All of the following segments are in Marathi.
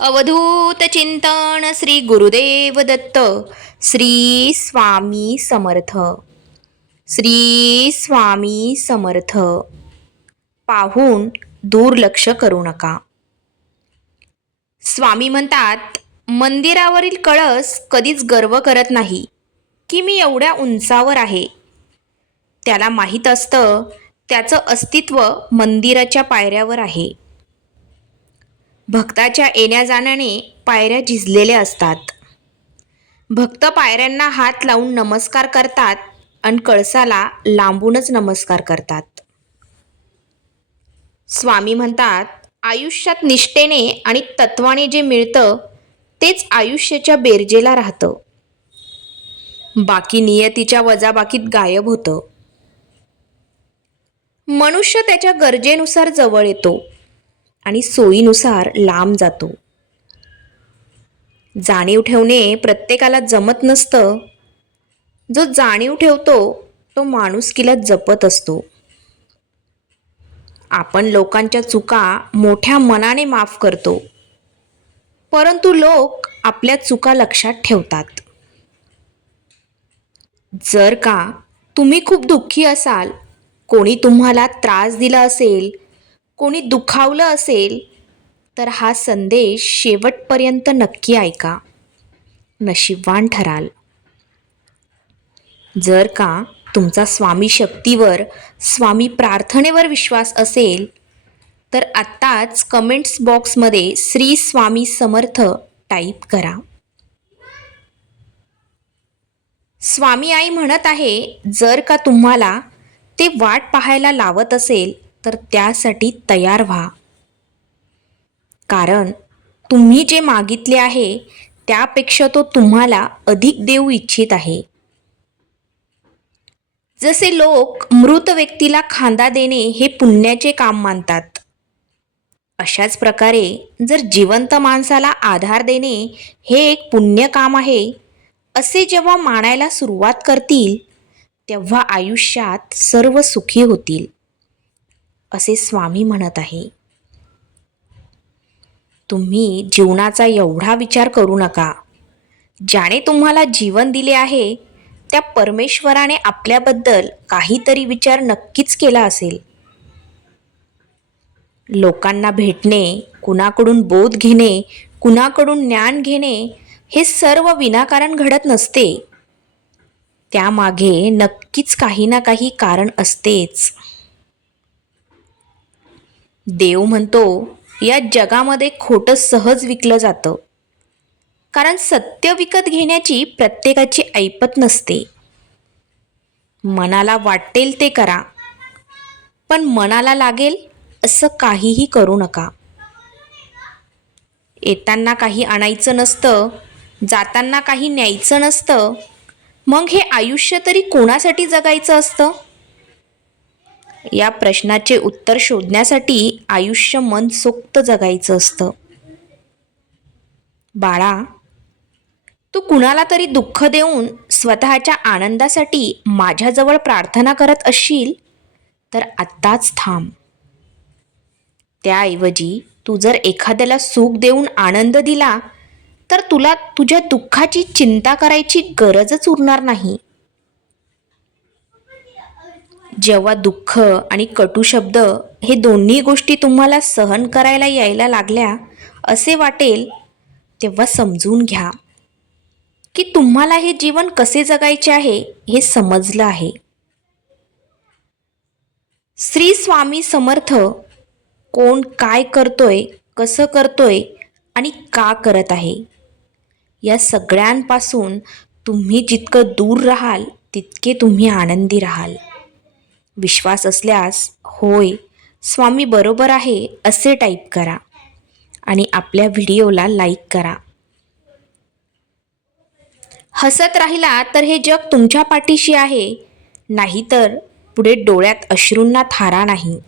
अवधूत चिंतन श्री गुरुदेव दत्त. श्री स्वामी समर्थ. श्री स्वामी समर्थ. पाहून दुर्लक्ष करू नका. स्वामी म्हणतात, मंदिरावरील कळस कधीच गर्व करत नाही की मी एवढ्या उंचावर आहे. त्याला माहीत असतं त्याचं अस्तित्व मंदिराच्या पायऱ्यावर आहे. भक्ताच्या येण्या जाण्याने पायऱ्या झिजलेल्या असतात. भक्त पायऱ्यांना हात लावून नमस्कार करतात आणि कळसाला लांबूनच नमस्कार करतात. स्वामी म्हणतात, आयुष्यात निष्ठेने आणि तत्वाने जे मिळतं तेच आयुष्याच्या बेरजेला राहतं. बाकी नियतीच्या वजाबाकीत गायब होतं. मनुष्य त्याच्या गरजेनुसार जवळ येतो आणि सोयीनुसार लांब जातो. जाणीव ठेवणे प्रत्येकाला जमत नसतं. जो जाणीव ठेवतो तो माणुसकीला जपत असतो. आपण लोकांच्या चुका मोठ्या मनाने माफ करतो, परंतु लोक आपल्या चुका लक्षात ठेवतात. जर का तुम्ही खूप दुःखी असाल, कोणी तुम्हाला त्रास दिला असेल, कोणी दुखावलं असेल, तर हा संदेश शेवटपर्यंत नक्की ऐका. नशीबवान ठराल. जर का तुमचा स्वामी शक्तीवर, स्वामी प्रार्थनेवर विश्वास असेल, तर आत्ताच कमेंट्स बॉक्समध्ये श्री स्वामी समर्थ टाईप करा. स्वामी आई म्हणत आहे, जर का तुम्हाला ते वाट पाहायला लावत असेल तर त्यासाठी तयार व्हा. कारण तुम्ही जे मागितले आहे त्यापेक्षा तो तुम्हाला अधिक देऊ इच्छित आहे. जसे लोक मृत व्यक्तीला खांदा देणे हे पुण्याचे काम मानतात, अशाच प्रकारे जर जिवंत माणसाला आधार देणे हे एक पुण्य काम आहे, असे जेव्हा मानायला सुरुवात करतील तेव्हा आयुष्यात सर्व सुखी होतील, असे स्वामी म्हणत आहे. तुम्ही जीवनाचा एवढा विचार करू नका. ज्याने तुम्हाला जीवन दिले आहे त्या परमेश्वराने आपल्याबद्दल काहीतरी विचार नक्कीच केला असेल. लोकांना भेटणे, कुणाकडून बोध घेणे, कुणाकडून ज्ञान घेणे हे सर्व विनाकारण घडत नसते. त्यामागे नक्कीच काही ना काही कारण असतेच. देव म्हणतो, या जगामध्ये खोटं सहज विकलं जातं, कारण सत्य विकत घेण्याची प्रत्येकाची ऐपत नसते. मनाला वाटेल ते करा, पण मनाला लागेल असं काहीही करू नका. येताना काही आणायचं नसतं, जाताना काही न्यायचं नसतं, मग हे आयुष्य तरी कोणासाठी जगायचं असतं? या प्रश्नाचे उत्तर शोधण्यासाठी आयुष्य मनसोक्त जगायचं असतं. बाळा, तू कुणाला तरी दुःख देऊन स्वतःच्या आनंदासाठी माझ्याजवळ प्रार्थना करत असशील तर आत्ताच थांब. त्याऐवजी तू जर एखाद्याला सुख देऊन आनंद दिला तर तुला तुझ्या दुःखाची चिंता करायची गरजच उरणार नाही. जेव्हा दुःख आणि कटू शब्द हे दोन्ही गोष्टी तुम्हाला सहन करायला यायला लागल्या असे वाटेल, तेव्हा समजून घ्या की तुम्हाला हे जीवन कसे जगायचे आहे हे समजलं आहे. श्री स्वामी समर्थ कोण काय करतोय, कसं करतोय आणि का करत आहे, या सगळ्यांपासून तुम्ही जितकं दूर राहाल तितके तुम्ही आनंदी राहाल. विश्वास असल्यास होय, स्वामी बरोबर आहे असे टाईप करा आणि आपल्या व्हिडिओला लाईक करा. हसत राहिला तर हे जग तुमच्या पाठीशी आहे, नाहीतर पुढे डोळ्यात अश्रूंना थारा नाही.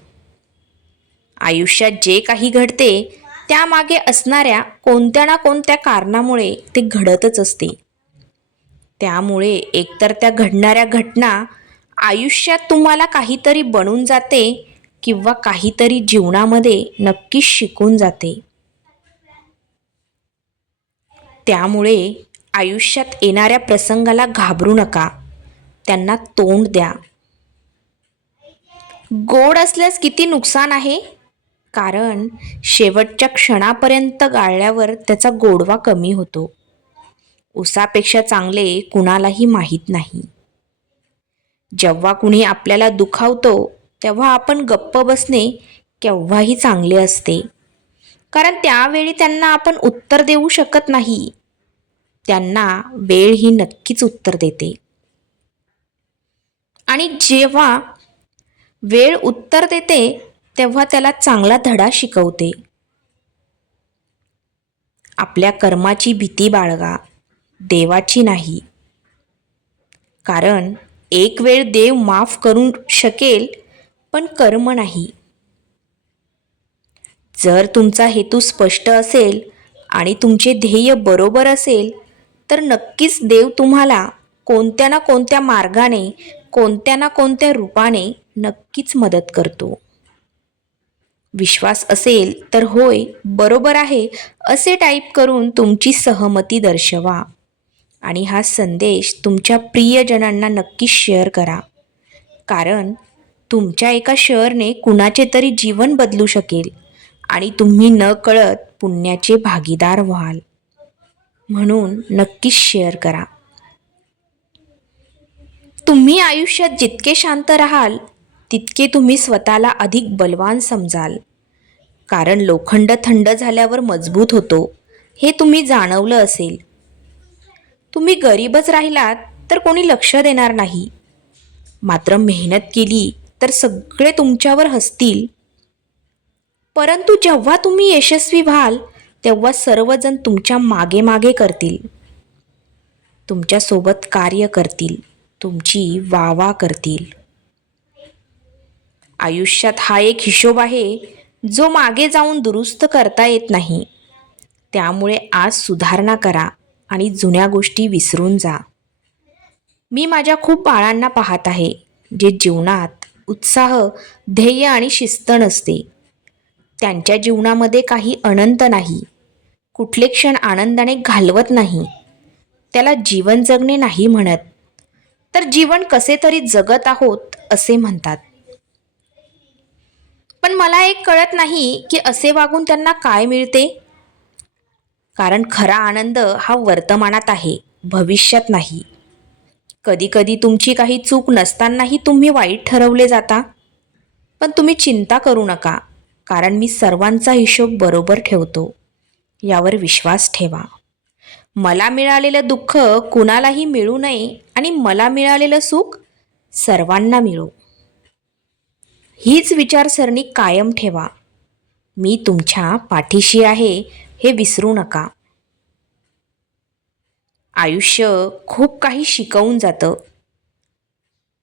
आयुष्यात जे काही घडते त्यामागे असणाऱ्या कोणत्या ना कोणत्या कारणामुळे ते घडतच असते. त्यामुळे एकतर त्या घडणाऱ्या घटना आयुष्यात तुम्हाला काहीतरी बनून जाते किंवा काहीतरी जीवनामध्ये नक्कीच शिकून जाते. त्यामुळे आयुष्यात येणाऱ्या प्रसंगाला घाबरू नका, त्यांना तोंड द्या. गोड असल्यास किती नुकसान आहे, कारण शेवटच्या क्षणापर्यंत गाळल्यावर त्याचा गोडवा कमी होतो. उसापेक्षा चांगले कुणालाही माहीत नाही. जेव्हा कुणी आपल्याला दुखावतो तेव्हा आपण गप्प बसणे केव्हाही चांगले असते, कारण त्यावेळी त्यांना आपण उत्तर देऊ शकत नाही. त्यांना वेळ ही नक्कीच उत्तर देते. आणि जेव्हा वेळ उत्तर देते तेव्हा त्याला चांगला धडा शिकवते. आपल्या कर्माची भीती बाळगा, देवाची नाही. कारण एक वेळ देव माफ करू शकेल, पण कर्म नाही. जर तुमचा हेतू स्पष्ट असेल आणि तुमचे ध्येय बरोबर असेल तर नक्कीच देव तुम्हाला कोणत्या ना कोणत्या मार्गाने, कोणत्या ना कोणत्या रूपाने नक्कीच मदत करतो. विश्वास असेल तर होय, बरोबर आहे असे टाईप करून तुमची सहमती दर्शवा आणि हा संदेश तुमच्या प्रियजनांना नक्की शेअर करा, कारण तुमच्या एका शेअरने कुणाचे तरी जीवन बदलू शकेल आणि तुम्ही नकळत पुण्याचे भागीदार व्हाल. म्हणून नक्कीच शेअर करा. तुम्ही आयुष्यात जितके शांत राहाल तितके तुम्ही स्वतःला अधिक बलवान समजाल, कारण लोखंड थंड झाल्यावर मजबूत होतो हे तुम्ही जाणवलं असेल. तुम्ही गरीबच राहिलात तर कोणी लक्ष देणार नाही, मात्र मेहनत केली तर सगळे तुमच्यावर हसतील. परंतु जेव्हा तुम्ही यशस्वी व्हाल तेव्हा सर्वजण तुमच्या मागे मागे करतील, तुमच्यासोबत कार्य करतील, तुमची वाह करतील. आयुष्यात हा एक हिशोब आहे जो मागे जाऊन दुरुस्त करता येत नाही. त्यामुळे आज सुधारणा करा आणि जुन्या गोष्टी विसरून जा. मी माझ्या खूप बाळांना पाहत आहे जे जीवनात उत्साह, ध्येय आणि शिस्त नसते. त्यांच्या जीवनामध्ये काही अनंत नाही, कुठले क्षण आनंदाने घालवत नाही. त्याला जीवन जगणे नाही म्हणत, तर जीवन कसे तरी जगत आहोत असे म्हणतात. पण मला एक कळत नाही की असे वागून त्यांना काय मिळते. कारण खरा आनंद हा वर्तमानात आहे, भविष्यात नाही. कधी कधी तुमची काही चूक नसतानाही तुम्ही वाईट ठरवले जाता, पण तुम्ही चिंता करू नका, कारण मी सर्वांचा हिशोब बरोबर ठेवतो, यावर विश्वास ठेवा. मला मिळालेलं दुःख कुणालाही मिळू नये आणि मला मिळालेलं सुख सर्वांना मिळो, हीच विचारसरणी कायम ठेवा. मी तुमच्या पाठीशी आहे हे विसरू नका. आयुष्य खूप काही शिकवून जातं,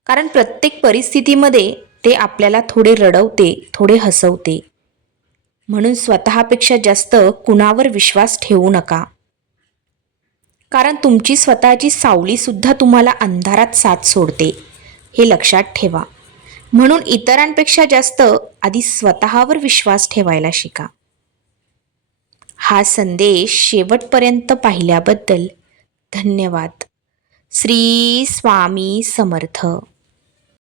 कारण प्रत्येक परिस्थितीमध्ये ते आपल्याला थोडे रडवते, थोडे हसवते. म्हणून स्वतःपेक्षा जास्त कुणावर विश्वास ठेवू नका, कारण तुमची स्वतःची सावलीसुद्धा तुम्हाला अंधारात साथ सोडते, हे लक्षात ठेवा. म्हणून इतरांपेक्षा जास्त आधी स्वतःवर विश्वास ठेवायला शिका. हा संदेश शेवटपर्यंत पाहिल्याबद्दल धन्यवाद. श्री स्वामी समर्थ.